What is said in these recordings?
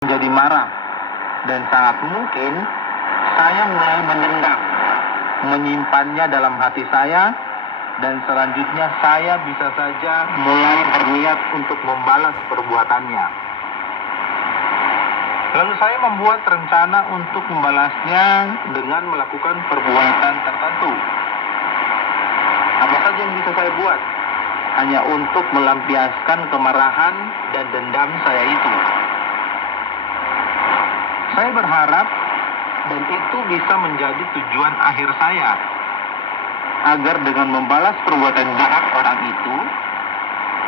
menjadi marah dan sangat mungkin saya mulai mendendam, menyimpannya dalam hati saya, dan selanjutnya saya bisa saja mulai berniat untuk membalas perbuatannya. Lalu saya membuat rencana untuk membalasnya dengan melakukan perbuatan tertentu. Apa saja yang bisa saya buat? Hanya untuk melampiaskan kemarahan dan dendam saya itu. Saya berharap dan itu bisa menjadi tujuan akhir saya, agar dengan membalas perbuatan jahat orang itu,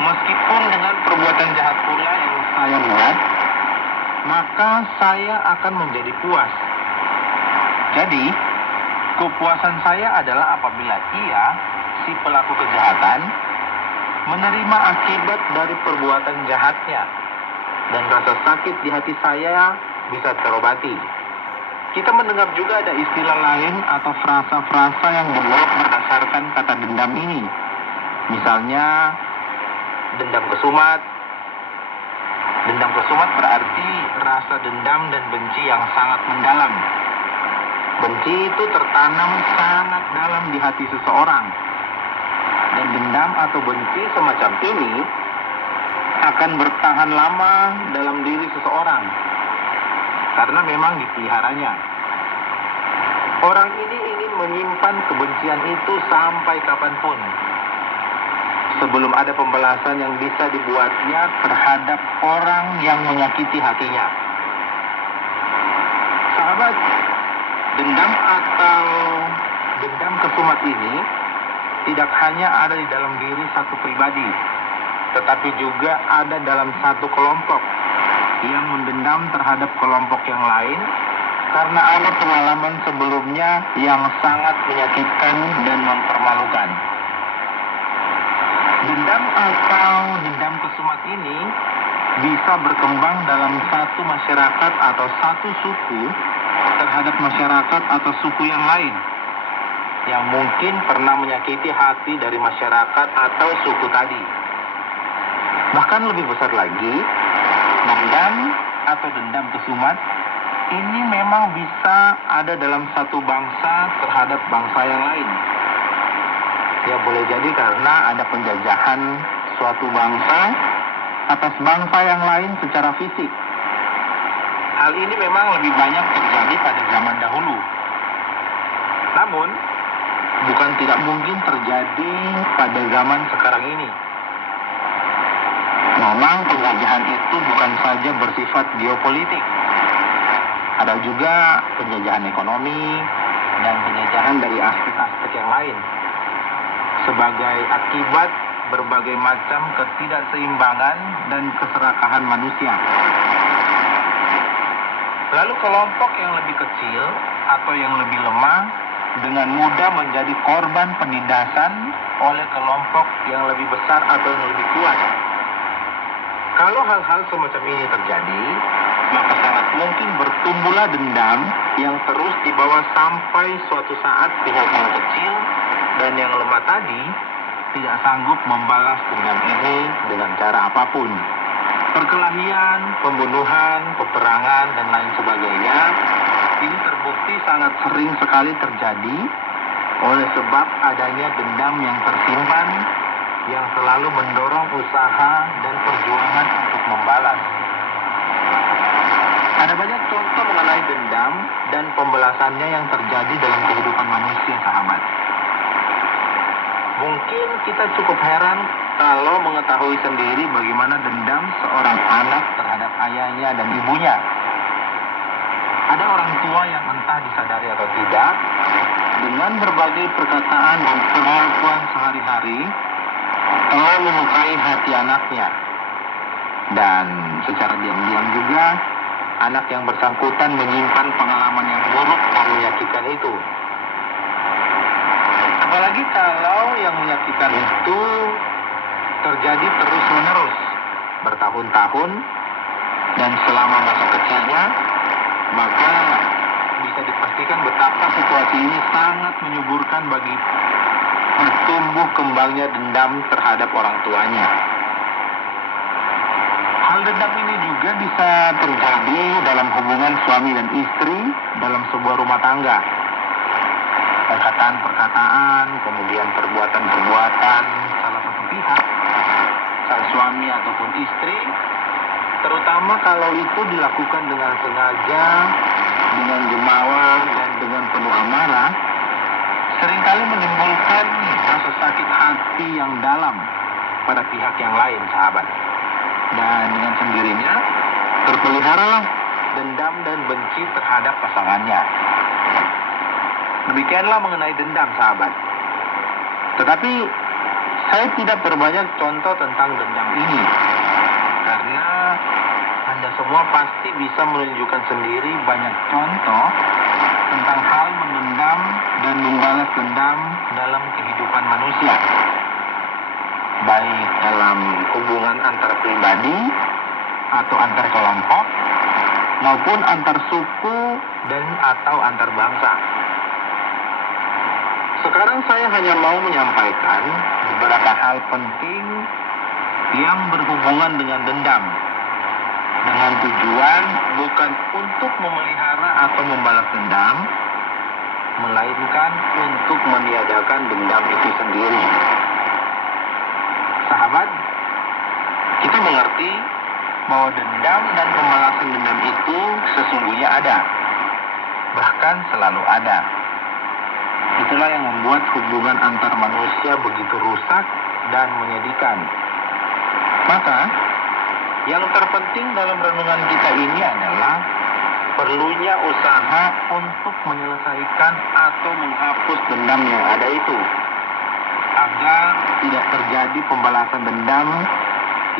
meskipun dengan perbuatan jahat pula yang saya buat, maka saya akan menjadi puas. Jadi, kepuasan saya adalah apabila ia, si pelaku kejahatan, menerima akibat dari perbuatan jahatnya, dan rasa sakit di hati saya bisa terobati. Kita mendengar juga ada istilah lain atau frasa-frasa yang dibuat berdasarkan kata dendam ini. Misalnya, dendam kesumat. Dendam kesumat berarti rasa dendam dan benci yang sangat mendalam. Benci itu tertanam sangat dalam di hati seseorang. Dan dendam atau benci semacam ini akan bertahan lama dalam diri seseorang, karena memang dipeliharanya. Orang ini ingin menyimpan kebencian itu sampai kapanpun, sebelum ada pembalasan yang bisa dibuatnya terhadap orang yang menyakiti hatinya. Sahabat, dendam atau dendam kesumat ini tidak hanya ada di dalam diri satu pribadi, tetapi juga ada dalam satu kelompok yang mendendam terhadap kelompok yang lain karena ada pengalaman sebelumnya yang sangat menyakitkan dan mempermalukan. Dendam atau dendam kesumat ini bisa berkembang dalam satu masyarakat atau satu suku terhadap masyarakat atau suku yang lain, yang mungkin pernah menyakiti hati dari masyarakat atau suku tadi. Bahkan lebih besar lagi, dendam atau dendam kesumat ini memang bisa ada dalam satu bangsa terhadap bangsa yang lain. Ya, boleh jadi karena ada penjajahan suatu bangsa atas bangsa yang lain secara fisik. Hal ini memang lebih banyak terjadi pada zaman dahulu. Namun, bukan tidak mungkin terjadi pada zaman sekarang ini. Memang penjajahan itu bukan saja bersifat geopolitik. Ada juga penjajahan ekonomi dan penjajahan dari aspek-aspek yang lain. Sebagai akibat berbagai macam ketidakseimbangan dan keserakahan manusia. Lalu kelompok yang lebih kecil atau yang lebih lemah dengan mudah menjadi korban penindasan oleh kelompok yang lebih besar atau yang lebih kuat. Kalau hal-hal semacam ini terjadi, maka sangat mungkin bertumbuhlah dendam yang terus dibawa sampai suatu saat pihak yang kecil dan yang lemah tadi tidak sanggup membalas dendam ini dengan cara apapun. Perkelahian, pembunuhan, peperangan, dan lain sebagainya ini terbukti sangat sering sekali terjadi oleh sebab adanya dendam yang tersimpan yang selalu mendorong usaha dan perjuangan untuk membalas. Ada banyak contoh mengenai dendam dan pembalasannya yang terjadi dalam kehidupan manusia, sahabat. Mungkin kita cukup heran kalau mengetahui sendiri bagaimana dendam seorang anak terhadap ayahnya dan ibunya. Ada orang tua yang entah disadari atau tidak, dengan berbagai perkataan dan perlakuan sehari-hari, telah melukai hati anaknya. Dan secara diam-diam juga, anak yang bersangkutan menyimpan pengalaman yang buruk dan menyakitkan itu. Apalagi kalau yang menyakitkan itu terjadi terus-menerus, bertahun-tahun, dan selama masa kecilnya, maka bisa dipastikan betapa situasi ini sangat menyuburkan bagi bertumbuh kembangnya dendam terhadap orang tuanya. Hal dendam ini juga bisa terjadi dalam hubungan suami dan istri dalam sebuah rumah tangga. Perkataan-perkataan, kemudian perbuatan-perbuatan salah satu pihak, sang suami ataupun istri, terutama kalau itu dilakukan dengan sengaja, dengan jumawa, dan dengan penuh amarah, seringkali menimbulkan rasa sakit hati yang dalam pada pihak yang lain, sahabat. Dan dengan sendirinya terpeliharalah dendam dan benci terhadap pasangannya. Demikianlah mengenai dendam, sahabat. Tetapi saya tidak perbanyak contoh tentang dendam ini, karena Anda semua pasti bisa menunjukkan sendiri banyak contoh tentang hal menendam dan membalas dendam dalam kehidupan manusia, baik dalam hubungan antar pribadi atau antar kelompok, maupun antar suku dan atau antar bangsa. Sekarang saya hanya mau menyampaikan beberapa hal penting yang berhubungan dengan dendam, dengan tujuan bukan untuk memelihara atau membalas dendam, melainkan untuk meniadakan dendam itu sendiri. Sahabat, kita mengerti bahwa dendam dan pembalasan dendam itu sesungguhnya ada, bahkan selalu ada. Itulah yang membuat hubungan antar manusia begitu rusak dan menyedihkan. Maka, yang terpenting dalam renungan kita ini adalah perlunya usaha untuk menyelesaikan atau menghapus dendam yang ada itu, agar tidak terjadi pembalasan dendam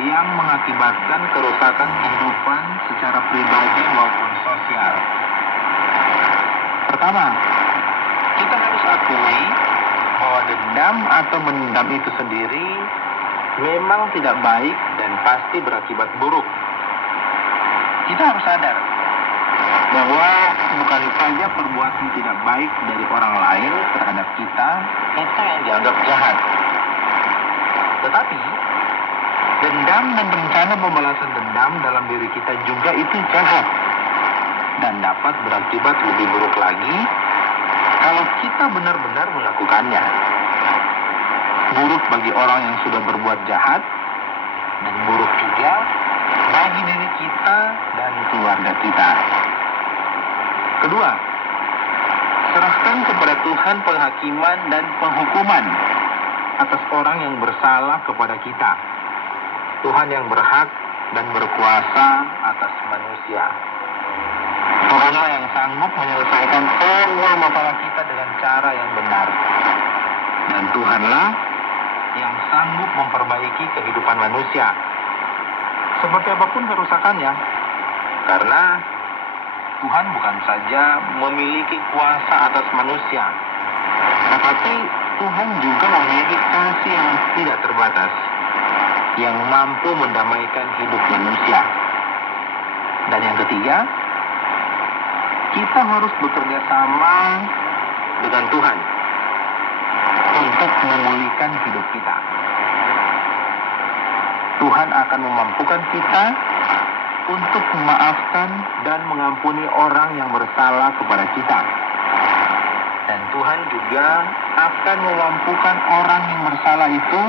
yang mengakibatkan kerusakan kehidupan secara pribadi maupun sosial. Pertama, kita harus akui bahwa dendam atau menendam itu sendiri memang tidak baik dan pasti berakibat buruk. Kita harus sadar bahwa bukan saja perbuatan tidak baik dari orang lain terhadap kita itu yang dianggap jahat, tetapi dendam dan rencana pembalasan dendam dalam diri kita juga itu jahat dan dapat berakibat lebih buruk lagi kalau kita benar-benar melakukannya. Buruk bagi orang yang sudah berbuat jahat, dan buruk juga bagi diri kita dan keluarga kita. Kedua, serahkan kepada Tuhan penghakiman dan penghukuman atas orang yang bersalah kepada kita. Tuhan yang berhak dan berkuasa atas manusia. Tuhanlah yang sanggup menyelesaikan semua masalah kita dengan cara yang benar. Dan Tuhanlah yang sanggup memperbaiki kehidupan manusia, seperti apapun kerusakannya. Karena Tuhan bukan saja memiliki kuasa atas manusia, tetapi Tuhan juga memiliki kasih yang tidak terbatas, yang mampu mendamaikan hidup manusia. Dan yang ketiga, kita harus bekerja sama dengan Tuhan untuk memulihkan hidup kita. Tuhan akan memampukan kita untuk memaafkan dan mengampuni orang yang bersalah kepada kita. Dan Tuhan juga akan memampukan orang yang bersalah itu